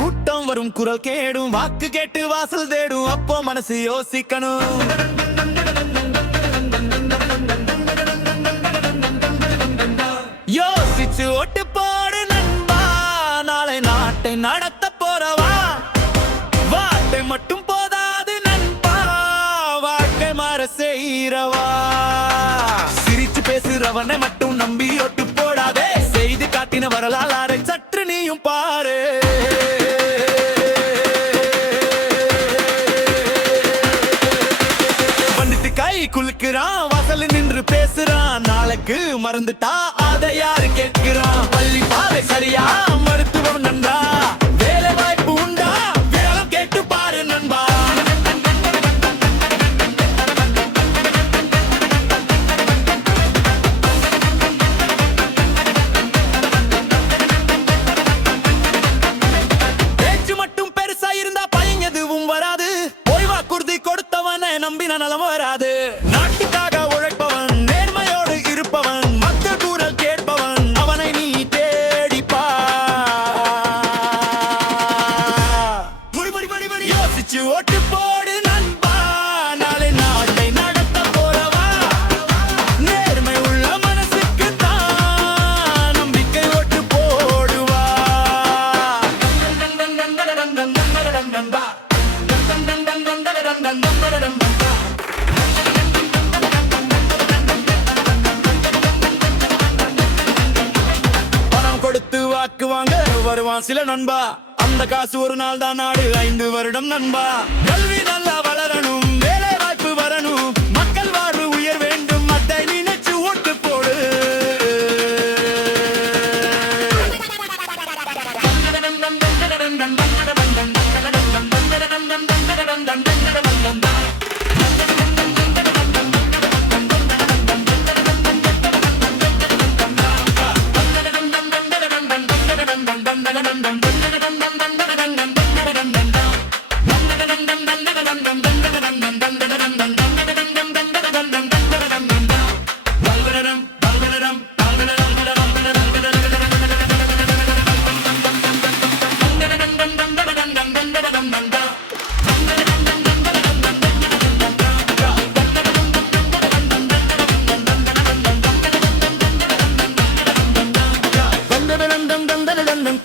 கூட்டம் வரும் குரல் கேடும் வாக்கு கேட்டு வாசல் தேடும் அப்போ மனசு யோசிக்கணும். யோசிச்சு ஓட்டு போடு நண்பா, நாளை நாட்டை நடத்த போறவா. வார்த்தை மட்டும் போதாது நண்பா, வாழ்க்கை மாற செய்யறவா. சிரிச்சு பேசுறவனை மட்டும் நம்பி ஓட்டு போடாதே, செய்து காட்டின வரலாறு சற்று நீயும் பாரு. வந்துட்டு கை குலுக்குறான், வாசல் நின்று பேசுறான், நாளைக்கு மறந்துட்டா அதை யாரு கேட்கிறான். பள்ளி பாதை சரியா, மருத்துவம் நன்றா, வேலை வாய்ப்பு உண்டா, வேலை கேட்டு பாரு நண்பா. பேச்சு மட்டும் பெருசா இருந்தா பையன் எதுவும் வராது, ஓய்வா குருதி கொடுத்தவனை நம்பின நலம் வராது. நாட்டுக்காக உழைப்பவன், நேர்மையோடு இருப்பவன், மக்கள் குரல் கேட்பவன், அவனை நீ தேடிப்பா. யோசிச்சு ஓட்டு போடு நண்பா, நாளை நாட்டை நடத்த போறவா. நேர்மை உள்ள மனசுக்கு தான் நம்பிக்கை ஓட்டு போடுவா. பணம் கொடுத்து வாக்கு வாங்க வருவான் சில நண்பா, அந்த காசு ஒரு நாள் தான் நாடு 5 வருடம் நண்பா. கல்வி நல்லா வளரணும், வேலை வாய்ப்பு வரணும், மக்கள் வாழ்வு உயர் வேண்டும், அதை நினைச்சு ஓட்டு போடு.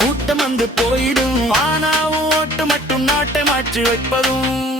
கூட்டம் வந்து போயிடும், ஆனாவும் ஓட்டு மட்டும் நாட்டை மாற்றி வைப்பதும்.